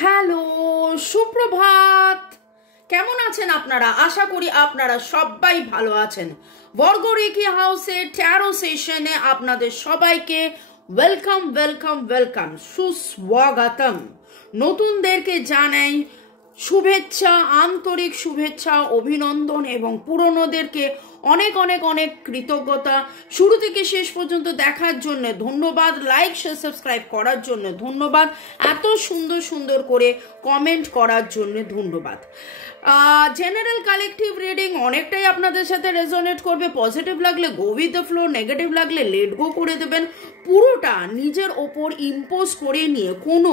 Hello, সুপ্রভাত। কেমন আছেন আপনারা? আশা করি আপনারা সবাই ভালো আছেন। বর্গ রেখি হাউসের ট্যারো সেশনে আপনাদের সবাইকে ওয়েলকাম ওয়েলকাম ওয়েলকাম, সুস্বাগতম। নতুনদেরকে জানাই শুভেচ্ছা, আন্তরিক শুভেচ্ছা, অভিনন্দন এবং পুরনোদেরকে অনেক অনেক অনেক কৃতজ্ঞতা। শুরু থেকে শেষ পর্যন্ত দেখার জন্য ধন্যবাদ, লাইক শেয়ার সাবস্ক্রাইব করার জন্য ধন্যবাদ, এত সুন্দর সুন্দর করে কমেন্ট করার জন্য ধন্যবাদ। জেনারেল কালেকটিভ রিডিং অনেকটাই আপনাদের সাথে রেজোনেট করবে। পজিটিভ লাগলে go with the flow, negative লাগলে লেট গো করে দেবেন। পুরোটা নিজের ওপর ইম্পোজ করে নিয়ে কোনো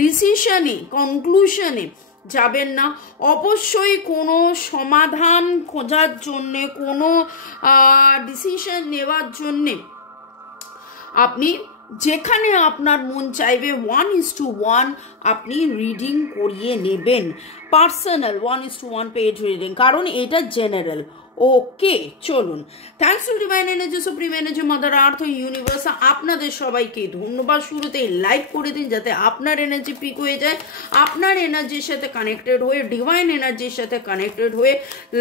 ডিসিশনে, কনক্লুশনে যাবেন না। অবশ্যই কোনো সমাধান খোঁজার জন্যে, কোনো ডিসিশন নেওয়ার জন্যে আপনি যেখানে আপনার মন চাইবে 1:1 আপনি রিডিং করিয়ে নেবেন। পার্সোনাল 1:1 পেড রিডিং, কারণ এটা জেনারেল। ওকে, চলুন। Thanks to divine energy, supreme energy, mother earth, universe, আপনাদের সবাইকে ধন্যবাদ। শুরুতেই লাইক করে দিন যাতে আপনার এনার্জি পিক হয়ে যায়। আপনার এনার্জির সাথে কানেক্টেড হয়ে, ডিভাইন এনার্জির সাথে কানেক্টেড হয়ে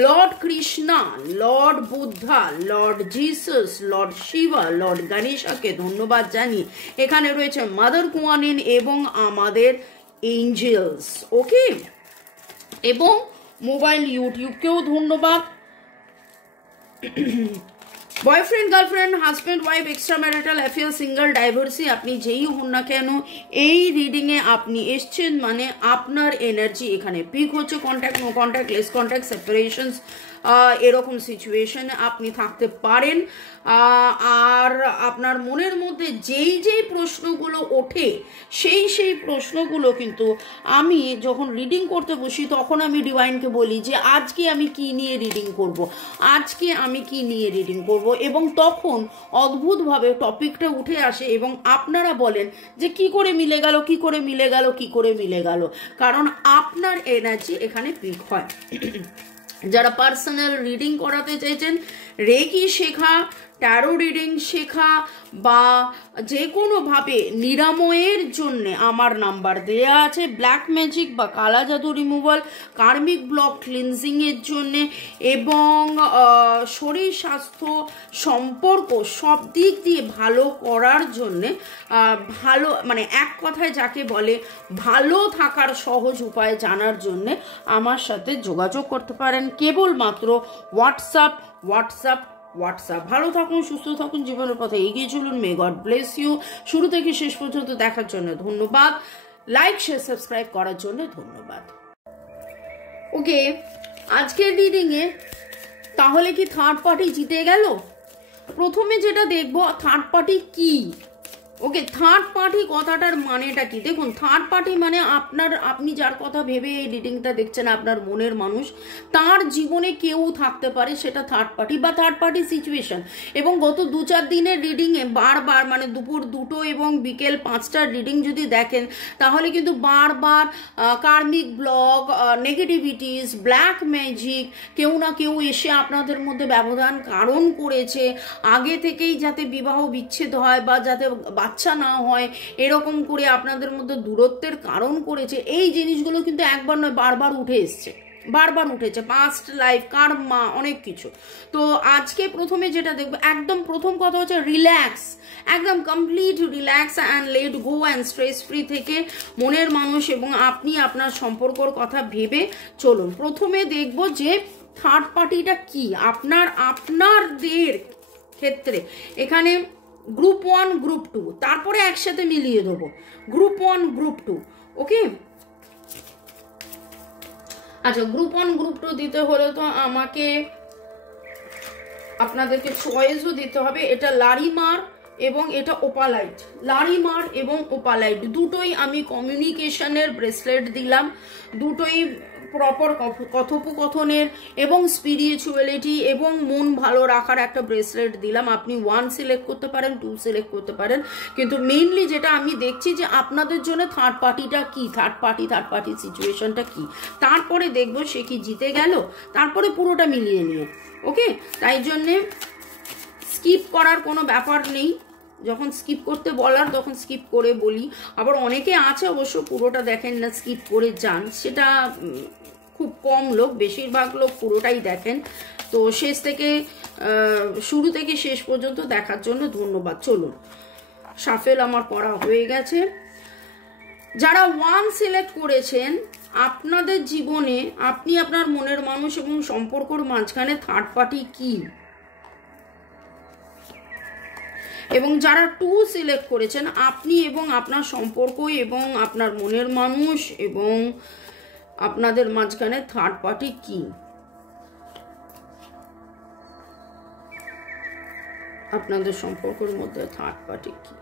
lord Krishna, lord Buddha, lord Jesus, lord Shiva, lord গণেশাকে ধন্যবাদ জানিয়ে এখানে রয়েছে মাদার কুয়ানিন এবং আমাদের এঞ্জেলস। ওকে, এবং মোবাইল ইউটিউবকেও ধন্যবাদ। Boyfriend, girlfriend, husband, wife, extra marital affair, single, divorcee, আপনি যেই হন না কেন এই রিডিংয়ে আপনি এসছেন মানে আপনার এনার্জি এখানে পিক হচ্ছে। Contact, no contact, less contact, separations, এরকম সিচুয়েশনে আপনি থাকতে পারেন। আর আপনার মনের মধ্যে যেই যেই প্রশ্নগুলো ওঠে সেই প্রশ্নগুলো কিন্তু আমি যখন রিডিং করতে বসি তখন আমি ডিভাইনকে বলি যে আজকে আমি কি নিয়ে রিডিং করব, আজকে আমি কি নিয়ে রিডিং করব, এবং তখন অদ্ভুতভাবে টপিকটা উঠে আসে এবং আপনারা বলেন যে কি করে মিলে গেল, কি করে মিলে গেল, কি করে মিলে গেল, কারণ আপনার এনার্জি এখানে পিক হয়। যারা পার্সোনাল রিডিং করাতে চাইছেন, রেকি শেখা, ট্যারো রিডিং শেখা বা যে কোনোভাবে নিরাময়ের জন্য আমার নাম্বার দেয়া আছে। ব্ল্যাক ম্যাজিক বা কালা জাদু রিমুভাল, কার্মিক ব্লক ক্লিনজিংয়ের জন্যে এবং শরীর স্বাস্থ্য সম্পর্ক সব দিক দিয়ে ভালো করার জন্যে, ভালো মানে এক কথায় যাকে বলে ভালো থাকার সহজ উপায় জানার জন্যে আমার সাথে যোগাযোগ করতে পারেন কেবলমাত্র হোয়াটসঅ্যাপ। ভালো থাকুন, সুস্থ থাকুন, জীবনের পথে এগিয়ে চলুন। May God bless you. শুরু থেকে শেষ পর্যন্ত দেখার জন্য ধন্যবাদ, লাইক শেয়ার সাবস্ক্রাইব করার জন্য ধন্যবাদ। ওকে, আজকের রিডিংয়ে তাহলে কি থার্ড পার্টি জিতে গেল? প্রথমে যেটা দেখবো থার্ড পার্টি কি। ওকে, থার্ড পার্টি কথাটার মানেটা কি? দেখুন, থার্ড পার্টি মানে আপনি যার কথা ভেবে এই রিডিংটা দেখছেন, আপনার মনের মানুষ, তার জীবনে কেউ থাকতে পারে, সেটা থার্ড পার্টি বা থার্ড পার্টি সিচুয়েশন। এবং গত 2-4 দিনের রিডিংয়ে বারবার মানে দুপুর 2টো এবং বিকেল 5টার রিডিং যদি দেখেন তাহলে কিন্তু বারবার কার্মিক ব্লক, নেগেটিভিটিস, ব্ল্যাক ম্যাজিক, কেউ না কেউ এসে আপনাদের মধ্যে ব্যবধান কারণ করেছে। আগে থেকেই যাতে বিবাহ বিচ্ছেদ হয় বা যাতে বাচ্চা না হয় এরকম করে আপনাদের মধ্যে দূরত্বের কারণ করেছে। এই জিনিসগুলো কিন্তু একবার নয় বারবার উঠে এসছে, বারবার উঠেছে। পাস্ট লাইফ, কার্মা, অনেক কিছু। তো আজকে প্রথমে যেটা দেখবো, একদম প্রথম কথা হচ্ছে রিল্যাক্স, একদম complete relax and let go and stress free থেকে মনের মানুষ এবং আপনি আপনার সম্পর্কর কথা ভেবে চলুন। প্রথমে দেখবো যে থার্ড পার্টিটা কি আপনাদের ক্ষেত্রে। এখানে গ্রুপ 1, গ্রুপ 2, তারপরে একসাথে মিলিয়ে দেবো গ্রুপ 1, গ্রুপ 2। ওকে, আচ্ছা, গ্রুপ 1, গ্রুপ 2 দিতে হলে তো আমাকে আপনাদেরকে চয়েসও দিতে হবে। এটা লারিমার এবং এটা ওপালাইট। লারিমার এবং ওপালাইট দুটোই আমি কমিউনিকেশনের ব্রেসলেট দিলাম, দুটোই প্রপার কথোপকথনের এবং স্পিরিচুয়ালিটি এবং মন ভালো রাখার একটা ব্রেসলেট দিলাম। আপনি 1 সিলেক্ট করতে পারেন, 2 সিলেক্ট করতে পারেন, কিন্তু মেইনলি যেটা আমি দেখছি যে আপনাদের জন্য থার্ড পার্টিটা কি, থার্ড পার্টি সিচুয়েশনটা কি, তারপরে দেখবো সে কি জিতে গেল, তারপরে পুরোটা মিলিয়ে নিয়ে। ওকে, তাই জন্যে স্কিপ করার কোনো ব্যাপার নেই। যখন স্কিপ করতে বলার তখন স্কিপ করে বলি, আবার অনেকে আছে অবশ্য পুরোটা দেখেন না, স্কিপ করে যান, সেটা খুব কম লোক, বেশিরভাগ লোক পুরোটাই দেখেন। তো শেষ থেকে শুরু থেকে শেষ পর্যন্ত দেখার জন্য ধন্যবাদ। চলুন, শাফেল আমার করা হয়ে গেছে। যারা 1 সিলেক্ট করেছেন, আপনাদের জীবনে আপনি, আপনার মনের মানুষ এবং সম্পর্কর মাঝখানে থার্ড পার্টি কি? এবং যারা 2 সিলেক্ট করেছেন, আপনি এবং আপনার সম্পর্ক এবং আপনার মনের মানুষ এবং আপনাদের মাঝখানে থার্ড পার্টি কি? আপনাদের সম্পর্কের মধ্যে থার্ড পার্টি কি?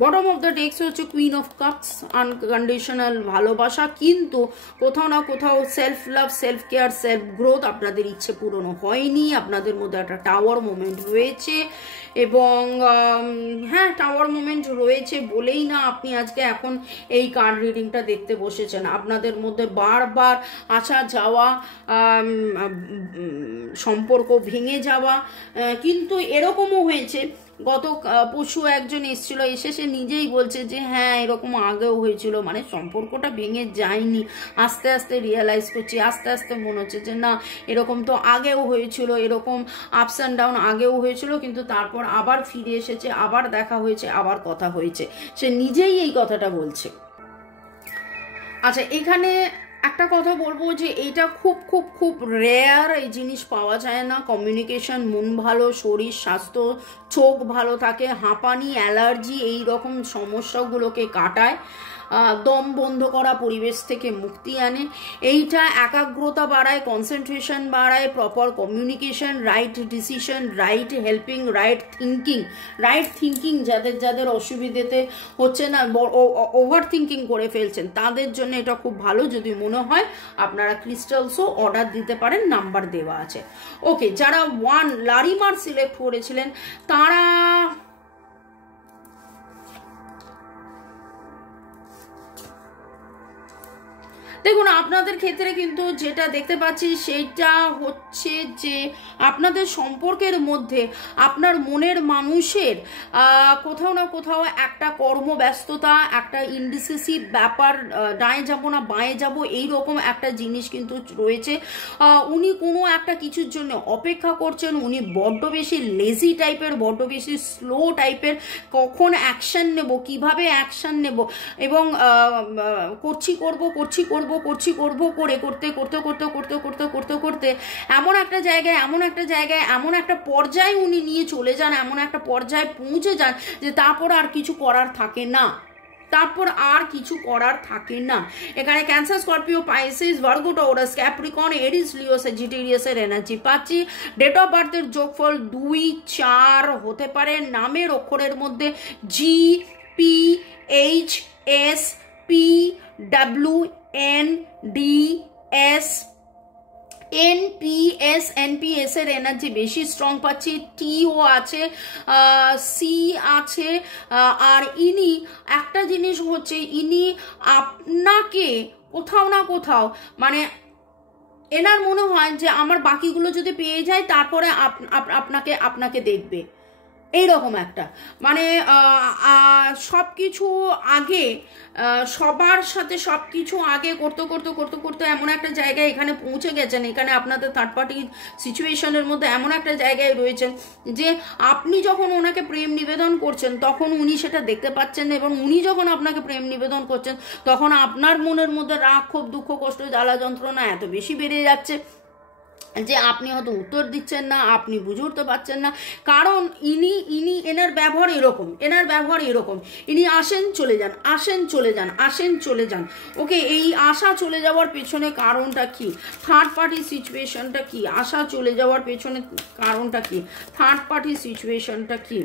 বটম অফ দ্য ডেক্স হচ্ছে কুইন অফ কাপস, আনকন্ডিশনাল ভালোবাসা, কিন্তু কোথাও না কোথাও self love, self care, self growth, আপনাদের ইচ্ছে পূরণ হয়নি, আপনাদের মধ্যে একটা টাওয়ার মোমেন্ট রয়েছে। এবং হ্যাঁ, টাওয়ার মোমেন্ট রয়েছে বলেই না আপনি আজকে এখন এই কার্ড রিডিংটা দেখতে বসেছেন। আপনাদের মধ্যে বারবার আসা যাওয়া, সম্পর্ক ভেঙে যাওয়া, কিন্তু এরকমও হয়েছে গত পরশু একজন এসেছিল, এসে সে নিজেই বলছে যে হ্যাঁ এরকম আগেও হয়েছিল, মানে সম্পর্কটা ভেঙে যায়নি, আস্তে আস্তে রিয়েলাইজ করছি, আস্তে আস্তে মনে হচ্ছে যে না এরকম তো আগেও হয়েছিল, এরকম আপস অ্যান্ড ডাউন আগেও হয়েছিল, কিন্তু তারপর আবার ফিরে এসেছে, আবার দেখা হয়েছে, আবার কথা হয়েছে, সে নিজেই এই কথাটা বলছে। আচ্ছা, এখানে একটা কথা বলবো যে এইটা খুব খুব খুব রেয়ার, এই জিনিস পাওয়া যায় না। কমিউনিকেশন, মন ভালো, শরীর স্বাস্থ্য, চোখ ভালো থাকে, হাঁপানি, অ্যালার্জি, এই রকম সমস্যাগুলোকে কাটায়, দম বন্ধ করা, পরিবেশ থেকে মুক্তি আনে। এইটা একাগ্রতা বাড়ায়, কনসেন্ট্রেশন বাড়ায়, proper communication, right decision, right helping, right thinking, যাদের যাদের অসুবিধেতে হচ্ছে না, ওভার থিঙ্কিং করে ফেলছেন, তাদের জন্য এটা খুব ভালো। যদি মনে হয় আপনারা ক্রিস্টালসও অর্ডার দিতে পারেন, নাম্বার দেওয়া আছে। ওকে, যারা 1 লারিমার সিলেক্ট করেছিলেন তারা দেখুন, আপনাদের ক্ষেত্রে কিন্তু যেটা দেখতে পাচ্ছি সেইটা হচ্ছে যে আপনাদের সম্পর্কের মধ্যে আপনার মনের মানুষের কোথাও না কোথাও একটা কর্মব্যস্ততা, একটা ইনডিসিসিভ ব্যাপার, ডায়ে যাব না বাঁয়ে যাব, এইরকম একটা জিনিস কিন্তু রয়েছে। উনি কোনো একটা কিছুর জন্য অপেক্ষা করছেন, উনি বড্ড বেশি লেজি টাইপের, বড্ড বেশি স্লো টাইপের, কখন অ্যাকশন নেব, কিভাবে অ্যাকশন নেব, এবং করছি করব করে করতে এমন একটা পর্যায়ে উনি নিয়ে চলে যান, এমন একটা পর্যায়ে পৌঁছে যান যে তারপর আর কিছু করার থাকে না, এখানে Cancer, Scorpio, Pisces, Virgo, Taurus, Capricorn, Aries, Leo, স্যাজিটেরিয়াসের এনার্জি পাচ্ছি। ডেট অফ বার্থের যোগফল 2, 4 হতে পারে। নামের অক্ষরের মধ্যে G, P, H, S, P, W, N, D, S, NPS এর এনার্জি বেশি স্ট্রং পাচ্ছি। টিও আছে, সি আছে। আর ইনি একটা জিনিস হচ্ছে, ইনি আপনাকে কোথাও না কোথাও, মানে এনার মনে হয় যে আমার বাকিগুলো যদি পেয়ে যায় তারপরে আপনাকে দেখবে, এইরকম একটা, মানে সবকিছু আগে, সবার সাথে সবকিছু আগে করতে এমন একটা জায়গায় এখানে পৌঁছে গেছেন। এখানে আপনাদের থার্ড পার্টি সিচুয়েশনের মধ্যে এমন একটা জায়গায় রয়েছেন যে আপনি যখন ওনাকে প্রেম নিবেদন করছেন তখন উনি সেটা দেখতে পাচ্ছেন, এবং উনি যখন আপনাকে প্রেম নিবেদন করছেন তখন আপনার মনের মধ্যে রাগ, ক্ষোভ, দুঃখ, কষ্ট, জ্বালা যন্ত্রণা এত বেশি বেড়ে যাচ্ছে যে আপনি হয়তো উত্তর দিচ্ছেন না, আপনি বুঝে উঠতে পারছেন না, কারণ এনার ব্যবহার এরকম, ইনি আসেন চলে যান। ওকে, এই আসা চলে যাওয়ার পেছনে কারণটা কি? থার্ড পার্টি সিচুয়েশনটা কি? আসা চলে যাওয়ার পেছনে কারণটা কি? থার্ড পার্টি সিচুয়েশনটা কি?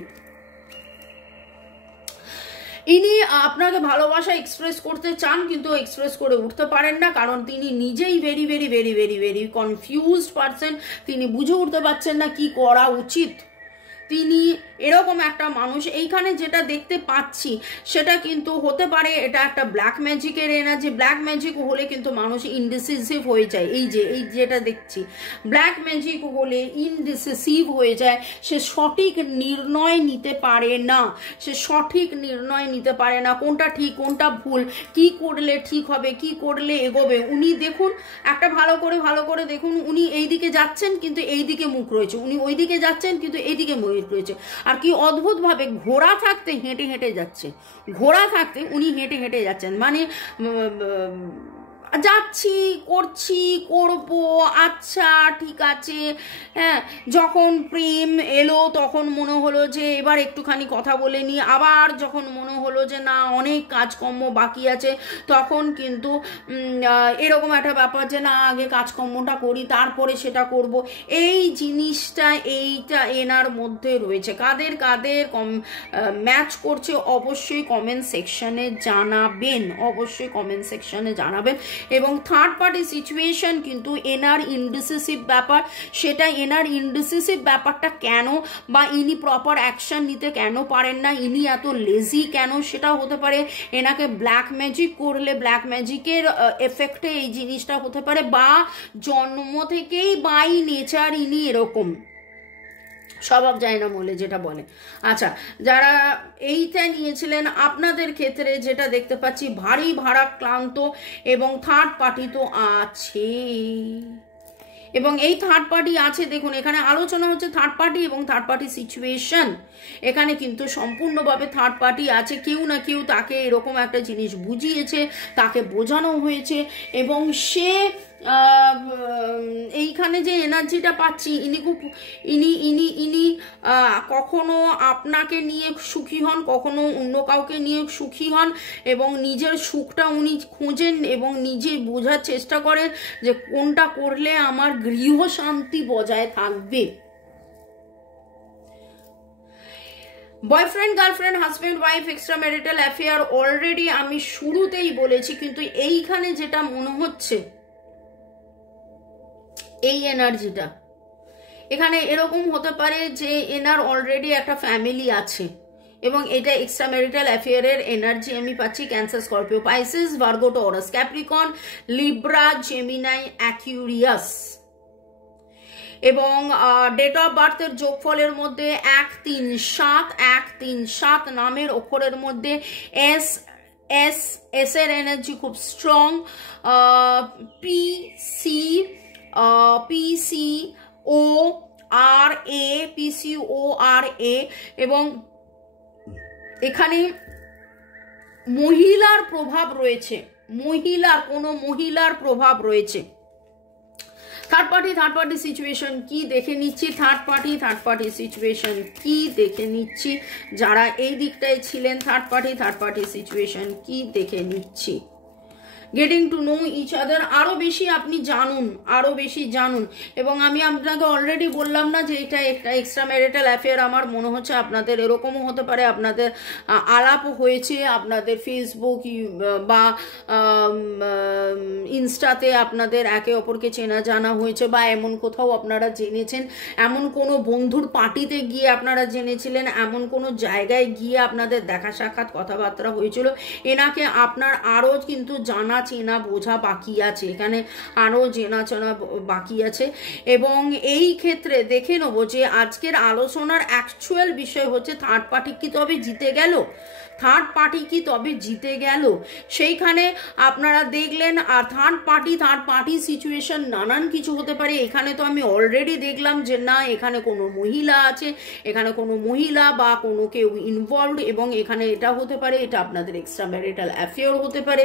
ইনি আপনাকে ভালোবাসা এক্সপ্রেস করতে চান কিন্তু এক্সপ্রেস করে উঠতে পারেন না, কারণ তিনি নিজেই very very very very very confused person. তিনি বুঝে উঠতে পারছেন না কি করা উচিত। তিনি এরকম একটা মানুষ। এইখানে যেটা দেখতে পাচ্ছি সেটা কিন্তু হতে পারে এটা একটা ব্ল্যাক ম্যাজিকের এনার্জি। ব্ল্যাক ম্যাজিক হলে কিন্তু মানুষ ইনডিসিসিভ হয়ে যায়। এই যেটা দেখছি, ব্ল্যাক ম্যাজিক হলে ইনডিসিসিভ হয়ে যায়, সে সঠিক নির্ণয় নিতে পারে না, কোনটা ঠিক কোনটা ভুল, কি করলে ঠিক হবে, কি করলে এগোবে। উনি দেখুন একটা ভালো করে দেখুন, উনি এই দিকে যাচ্ছেন কিন্তু এই দিকে মুখ রয়েছে, উনি ওই দিকে যাচ্ছেন কিন্তু এই দিকে মুখ রয়েছে। আর কি অদ্ভুত ভাবে ঘোড়া থাকতে হেঁটে যাচ্ছে, উনি হেঁটে যাচ্ছেন, মানে যাচ্ছি, করব, আচ্ছা ঠিক আছে। হ্যাঁ, যখন প্রেম এলো তখন মনে হলো যে এবার একটুখানি কথা বলে নি, আবার যখন মনে হলো যে না অনেক কাজকর্ম বাকি আছে তখন কিন্তু এরকম একটা ব্যাপার যে না আগে কাজকর্মটা করি তারপরে সেটা করব। এই জিনিসটা এইটা এনার মধ্যে রয়েছে। কাদের ম্যাচ করছে অবশ্যই কমেন্ট সেকশনে জানাবেন, এবং থার্ড পার্টি সিচুয়েশন কিন্তু এনার ইনডিসিসিভ ব্যাপার। সেটা এনার ইনডিসিসিভ ব্যাপারটা কেন, বা ইনি প্রপার অ্যাকশন নিতে কেন পারেন না, ইনি এত লেজি কেন, সেটা হতে পারে এনাকে ব্ল্যাক ম্যাজিক করলে ব্ল্যাক ম্যাজিকের এফেক্টে এই জিনিসটা হতে পারে, বা জন্ম থেকেই বাই নেচার ইনি এরকম স্বভাব যায় না বলে যেটা বলে। আচ্ছা, যারা এইটা নিয়েছিলেন আপনাদের ক্ষেত্রে যেটা দেখতে পাচ্ছি ভারী ভারাক্রান্ত, এবং থার্ড পার্টি তো আছে, এবং এই থার্ড পার্টি আছে। দেখুন এখানে আলোচনা হচ্ছে থার্ড পার্টি এবং থার্ড পার্টি সিচুয়েশন। এখানে কিন্তু সম্পূর্ণভাবে থার্ড পার্টি আছে, কেউ না কেউ তাকে এরকম একটা জিনিস বুঝিয়েছে, তাকে বোঝানো হয়েছে, এবং সে এইখানে যে এনার্জিটা পাচ্ছি ইনি কখনো আপনাকে নিয়ে সুখী হন, কখনো অন্য কাউকে নিয়ে সুখী হন, এবং নিজের সুখটা উনি খোঁজেন এবং নিজে বোঝার চেষ্টা করেন যে কোনটা করলে আমার গৃহ শান্তি বজায় থাকবে। Boyfriend, girlfriend, husband, wife, extra marital affair already আমি শুরুতেই বলেছি, কিন্তু এইখানে যেটা মনে হচ্ছে এই এনার্জিটা এখানে এরকম হতে পারে যে এনার অলরেডি একটা ফ্যামিলি আছে, এবং এটা এক্সট্রা ম্যারিটাল অ্যাফেয়ারের এনার্জি আমি পাচ্ছি। Cancer, Scorpio, Pisces, Virgo, Taurus, Capricorn, Libra, Gemini, Aquarius, এবং ডেট অফ বার্থের যোগফলের মধ্যে 137 নামের অক্ষরের মধ্যে এস এর এনার্জি খুব স্ট্রং, PCORA, এবং এখানে মহিলার প্রভাব রয়েছে, মহিলার প্রভাব রয়েছে। থার্ড পার্টি সিচুয়েশন কি দেখে নিচ্ছি, থার্ড পার্টি সিচুয়েশন কি দেখে নিচ্ছি, যারা এই দিকটায় ছিলেন থার্ড পার্টি সিচুয়েশন কি দেখে নিচ্ছি। Getting to know each other, আরো বেশি জানুন, এবং আমি আপনাকে অলরেডি বললাম না যে এটা একটা এক্সট্রা ম্যারিটাল অ্যাফেয়ার। আমার মনে হচ্ছে আপনাদের এরকমও হতে পারে, আপনাদের আলাপ হয়েছে, আপনাদের ফেসবুক বা ইনস্টাতে আপনাদের একে অপরকে চেনা জানা হয়েছে, বা এমন কোথাও আপনারা জেনেছেন, এমন কোনো বন্ধুর পার্টিতে গিয়ে আপনারা জেনেছিলেন, এমন কোনো জায়গায় গিয়ে আপনাদের দেখা সাক্ষাৎ কথাবার্তা হয়েছিল। এনাকে আপনার আরও কিন্তু জানা চেনা বোঝা বাকি আছে, এখানে আরো জানা চেনা বাকি আছে। এবং এই ক্ষেত্রে দেখে নেবো যে আজকের আলোচনার অ্যাকচুয়াল বিষয় হচ্ছে থার্ড পার্টি কি তবে জিতে গেল, সেইখানে আপনারা দেখলেন। আর থার্ড পার্টি সিচুয়েশন নানান কিছু হতে পারে। এখানে তো আমি অলরেডি দেখলাম যে না এখানে কোনো মহিলা আছে, এখানে কোনো মহিলা বা কোনো কেউ ইনভলভড, এবং এখানে এটা হতে পারে এটা আপনাদের এক্সট্রা ম্যারিটাল অ্যাফেয়ার হতে পারে।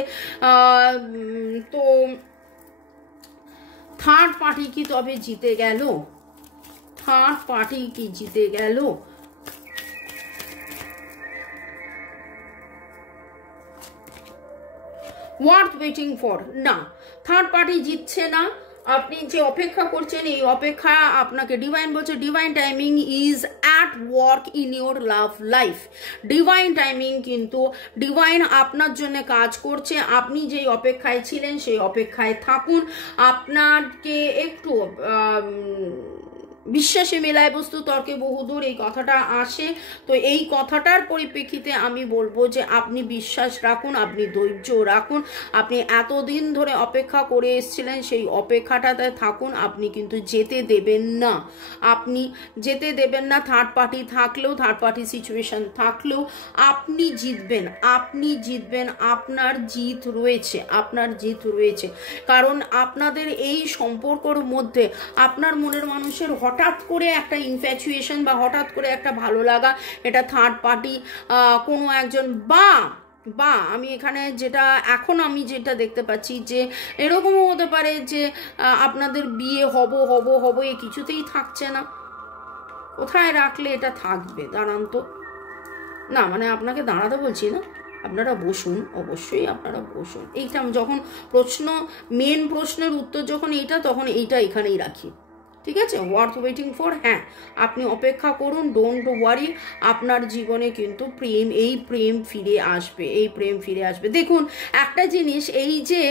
তো থার্ড পার্টি কি তবে জিতে গেল? ওয়ার্থ ওয়েটিং ফর, না থার্ড পার্টি জিতছে না। আপনি যে অপেক্ষা করছেন এই অপেক্ষা আপনাকে ডিভাইন বলছে, divine timing is at work in your love life. Divine timing কিন্তু ডিভাইন আপনার জন্য কাজ করছে। আপনি যেই অপেক্ষায় ছিলেন সেই অপেক্ষায় থাকুন। আপনাকে একটু বিশ্বাসে মেলায় বস্তু তর্কে বহুদূর, এই কথাটা আসে। তো এই কথাটার পরিপ্রেক্ষিতে আমি বলবো যে আপনি বিশ্বাস রাখুন, আপনি ধৈর্য রাখুন, আপনি এতদিন ধরে অপেক্ষা করে এসেছিলেন, সেই অপেক্ষাটাতে থাকুন, আপনি কিন্তু যেতে দেবেন না, আপনি যেতে দেবেন না। থার্ড পার্টি থাকলেও, থার্ড পার্টি সিচুয়েশন থাকলেও আপনি জিতবেন, আপনি জিতবেন, আপনার জিত রয়েছে, আপনার জিত রয়েছে। কারণ আপনাদের এই সম্পর্কর মধ্যে আপনার মনের মানুষের হঠাৎ করে একটা ইনফ্যাচুয়েশন বা হঠাৎ করে একটা ভালো লাগা, এটা থার্ড পার্টি কোনো একজন বা আমি এখানে যেটা এখন আমি যেটা দেখতে পাচ্ছি যে এরকমও হতে পারে যে আপনাদের বিয়ে হব এ কিছুতেই থাকছে না। কোথায় রাখলে এটা থাকবে? দাঁড়ান তো, না মানে আপনাকে দাঁড়াতে বলছি না, আপনারা বসুন, অবশ্যই আপনারা বসুন। এইটা যখন মেন প্রশ্নের উত্তর যখন এইটা, তখন এইটা এখানেই রাখি, ঠিক আছে? ওয়ার্থ ওয়েটিং ফর, হ্যাঁ আপনি অপেক্ষা করুন, ডোন্ট ওয়ারি, আপনার জীবনে কিন্তু এই প্রেম ফিরে আসবে, এই প্রেম ফিরে আসবে। দেখুন একটা জিনিস, এই যে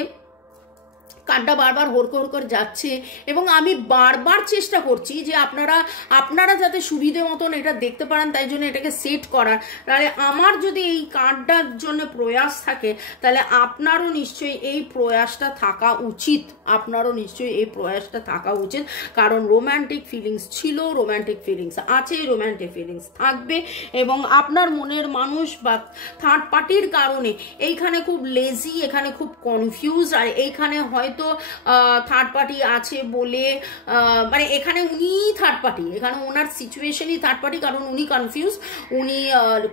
কার্ডটা বারবার হোরকর যাচ্ছে এবং আমি বারবার চেষ্টা করছি যে আপনারা যাতে সুবিধে মতন এটা দেখতে পারেন, তাই জন্য এটাকে সেট করার। তাহলে আমার যদি এই কার্ডটার জন্য প্রয়াস থাকে, তাহলে আপনারও নিশ্চয়ই এই প্রয়াসটা থাকা উচিত, আপনারও নিশ্চয়ই এই প্রয়াসটা থাকা উচিত। কারণ রোম্যান্টিক ফিলিংস ছিল, রোম্যান্টিক ফিলিংস আছে, রোম্যান্টিক ফিলিংস থাকবে, এবং আপনার মনের মানুষ বা থার্ড পার্টির কারণে এইখানে খুব লেজি, এখানে খুব কনফিউজ, আর এইখানে হয়তো থার্ড পার্টি আছে বলে মানে এখানে উনি থার্ড পার্টি, এখানে ওনার সিচুয়েশনই থার্ড পার্টি, কারণ উনি কনফিউজ, উনি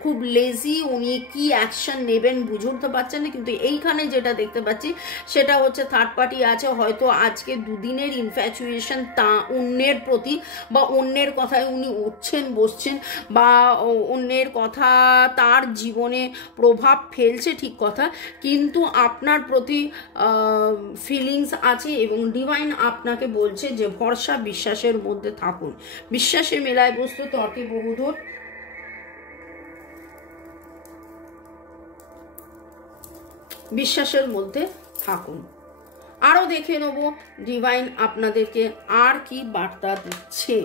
খুব লেজি, উনি কি অ্যাকশন নেবেন বুঝে উঠতে পারছেন না। কিন্তু এইখানে যেটা দেখতে পাচ্ছি সেটা হচ্ছে থার্ড পার্টি আছে, হয়তো আজকে দুদিনের ইনফ্যাচুয়েশন তা অন্যের প্রতি, বা অন্যের কথায় উনি উঠছেন বসছেন, বা অন্যের কথা তার জীবনে প্রভাব ফেলছে, ঠিক কথা, কিন্তু আপনার প্রতি ফিলিংস আছে, এবং ডিভাইন আপনাকে বলছে যে ভরসা বিশ্বাসের মধ্যে থাকুন। বিশ্বাসে মেলায় বস্তু তর্কে বহুদূর, বিশ্বাসের মধ্যে থাকুন। আরো দেখে নেব ডিভাইন আপনাদেরকে আর কি বার্তা দিচ্ছে।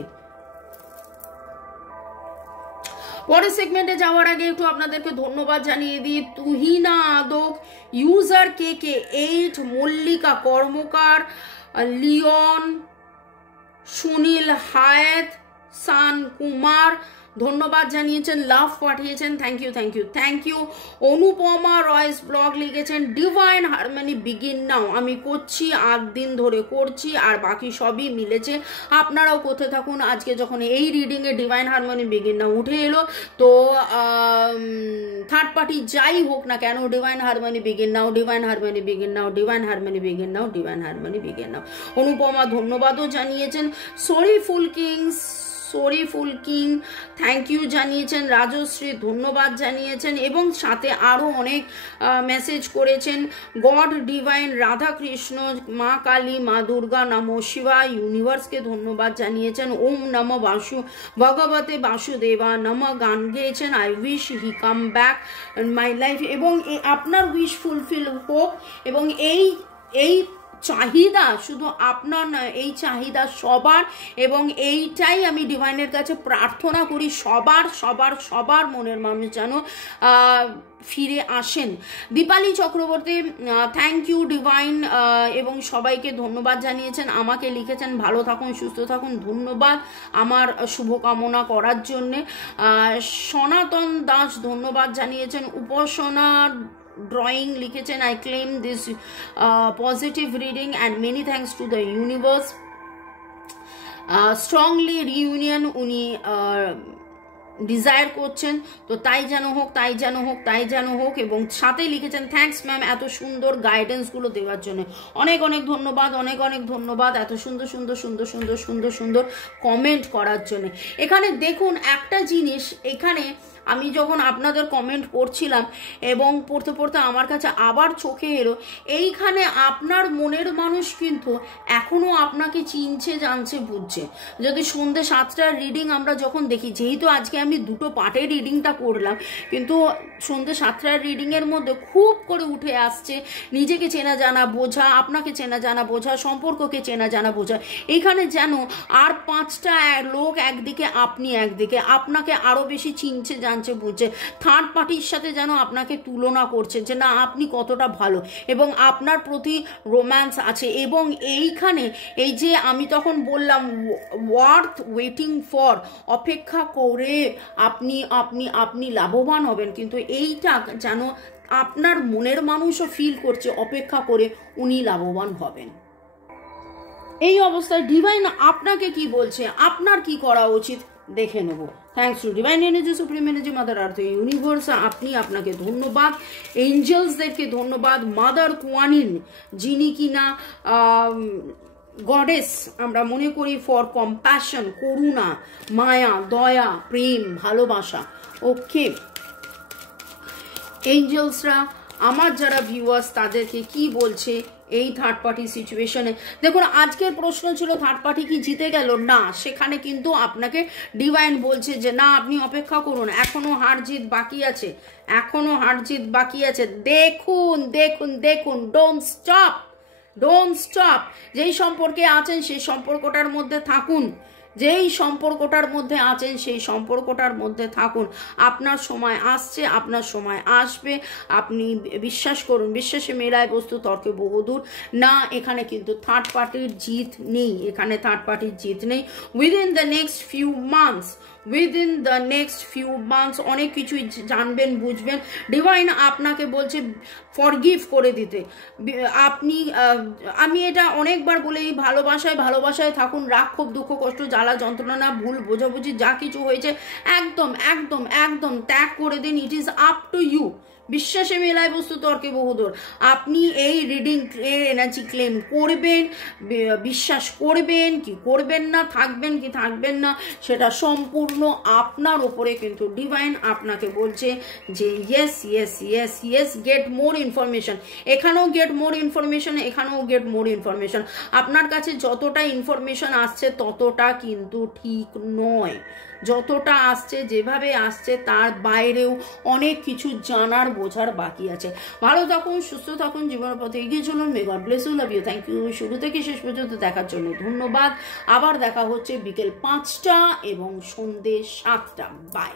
পরের সেগমেন্টে যাওয়ার আগে একটু আপনাদেরকে ধন্যবাদ জানিয়ে দিই। Tuhina Adak, user KK8, Mallika Karmakar, Leon, Sunil Hayat, San Kumar ধন্যবাদ জানিয়েছেন, লাভ পাঠিয়েছেন, thank you thank you thank you. Anupama Roy's blog লিখেছেন ডিভাইন হারমনি বিগিন নাও, আমি করছি 8 দিন ধরে করছি আর বাকি সবই মিলেছে, আপনারাও করতে থাকুন। আজকে যখন এই রিডিংয়ে ডিভাইন হারমনি বিগিন নাও উঠে এলো, তো থার্ড পার্টি যাই হোক না কেন, divine harmony begin now, divine harmony begin now, divine harmony begin now, divine harmony begin now. Anupama ধন্যবাদও জানিয়েছেন। সরিফুল কিং থ্যাংক ইউ জানিয়েছেন, রাজশ্রী ধন্যবাদ জানিয়েছেন, এবং সাথে আরও অনেক মেসেজ করেছেন। গড ডিভাইন, রাধা কৃষ্ণ, মা কালী, মা দুর্গা, নমঃ শিবা, ইউনিভার্সকে ধন্যবাদ জানিয়েছেন। ওম নম ভগবতে বাসুদেবা নম গান গেয়েছেন। I wish he come back in my life, এবং আপনার উইশ ফুলফিল হোক, এবং এই চাহিদা শুধু আপনার নয়, এই চাহিদা সবার, এবং এইটাই আমি ডিভাইনের কাছে প্রার্থনা করি, সবার মনের মানুষ যেন ফিরে আসেন। Dipali Chakraborty thank you divine, এবং সবাইকে ধন্যবাদ জানিয়েছেন, আমাকে লিখেছেন ভালো থাকুন সুস্থ থাকুন, ধন্যবাদ আমার শুভকামনা করার জন্যে। সনাতন দাস ধন্যবাদ জানিয়েছেন। উপাসনার ড্রয়িং লিখেছেন I claim this positive reading and many thanks to the universe. Strongly reunion উনি ডিজায়ার করছেন, তো তাই যেন হোক, তাই যেন হোক, তাই যেন হোক, এবং সাথে লিখেছেন থ্যাঙ্কস ম্যাম এত সুন্দর গাইডেন্সগুলো দেওয়ার জন্য, অনেক অনেক ধন্যবাদ, অনেক অনেক ধন্যবাদ এত সুন্দর সুন্দর সুন্দর সুন্দর সুন্দর সুন্দর কমেন্ট করার জন্য। এখানে দেখুন একটা জিনিস, এখানে আমি যখন আপনাদের কমেন্ট পড়ছিলাম এবং পড়তে পড়তে আমার কাছে আবার চোখে এলো, এইখানে আপনার মনের মানুষ কিন্তু এখনো আপনাকে চিনছে, জানছে, বুঝছে। যদি সন্ধ্যে 7টার রিডিং আমরা যখন দেখি, যেহেতু আজকে আমি দুটো পার্টে রিডিংটা করলাম, কিন্তু সন্ধ্যে 7টার রিডিংয়ের মধ্যে খুব করে উঠে আসছে নিজেকে চেনা জানা বোঝা, আপনাকে চেনা জানা বোঝা, সম্পর্ককে চেনা জানা বোঝা। এইখানে যেন আর 5টা লোক একদিকে, আপনি একদিকে, আপনাকে আরো বেশি চিনছে, জানছে, বুঝছে। থার্ড পার্টির সাথে যেন আপনাকে তুলনা করছে যে না আপনি কতটা ভালো এবং আপনার প্রতি রোম্যান্স আছে। এবং এইখানে এই যে আমি তখন বললাম ওয়ার্থ ওয়েটিং ফর, অপেক্ষা করে আপনি আপনি আপনি লাভবান হবেন, কিন্তু এইটা যেন আপনার মনের মানুষও ফিল করছে অপেক্ষা করে উনি লাভবান হবেন। এই অবস্থায় ডিভাইন আপনাকে কি বলছে, আপনার কি করা উচিত দেখে নেব। Thanks to divine energy, supreme energy, mother earth universe, আপনাকে ধন্যবাদ, এঞ্জেলসদেরকে ধন্যবাদ, মাদার কুয়ানিন যিনি কিনা গডেস আমরা মনে করি ফর কম্প্যাশন, করুণা, মায়া, দয়া, প্রেম, ভালোবাসা। ওকে এঞ্জেলসরা আমার যারা ভিউয়ার্স তাদেরকে কি বলছে এই থার্ড পার্টি সিচুয়েশনে। দেখুন আজকের প্রশ্ন ছিল থার্ড পার্টি কি জিতে গেল, না, সেখানে কিন্তু আপনাকে ডিভাইন বলছে যে না আপনি অপেক্ষা করুন, এখনো হার জিত বাকি আছে, এখনো হার জিত বাকি আছে। দেখুন দেখুন দেখুন, ডোন্ট স্টপ, ডোন্ট স্টপ। যেই সম্পর্কে আছেন সেই সম্পর্কটার মধ্যে থাকুন, যেই সম্পর্কটার মধ্যে আছেন সেই সম্পর্কটার মধ্যে থাকুন। আপনার সময় আসছে, আপনার সময় আসবে, আপনি বিশ্বাস করুন। বিশ্বাসে মেলায় বস্তু, তর্কে বহুদূর। না, এখানে কিন্তু থার্ড পার্টির জিত নেই, এখানে থার্ড পার্টির জিত নেই। Within the next few months অনেক কিছুই জানবেন, বুঝবেন। ডিভাইন আপনাকে বলছে ফরগিভ করে দিতে। আপনি আমি এটা অনেকবার বলে, ভালোবাসায় থাকুন, রাগ, ক্ষোভ, দুঃখ, কষ্ট, জ্বালা, যন্ত্রণা, ভুল বোঝাবুঝি যা কিছু হয়েছে একদম একদম একদম ত্যাগ করে দিন। It is up to you. বিশ্বাসে মেলায় বস্তু, তর্কে বহুদূর। আপনি এই রিডিং এর এনার্জি ক্লেম করবেন, বিশ্বাস করবেন কি করবেন না, থাকবেন কি থাকবেন না, সেটা সম্পূর্ণ আপনার উপরে। কিন্তু ডিভাইন আপনাকে বলছে যে yes yes yes yes, get more information. এখানেও গেট মোর ইনফরমেশন, এখানেও গেট মোর ইনফরমেশন। আপনার কাছে যতটা ইনফরমেশন আসছে ততটা কিন্তু ঠিক নয়। যতটা আসছে, যেভাবে আসছে তার বাইরেও অনেক কিছু জানার, বোঝার বাকি আছে। ভালো থাকুন, সুস্থ থাকুন, জীবনের পথে এগিয়ে চলুন। May God bless you, love you, thank you. শুরু থেকে শেষ পর্যন্ত দেখার জন্য ধন্যবাদ। আবার দেখা হচ্ছে বিকেল 5টা এবং সন্ধ্যে 7টা। বাই।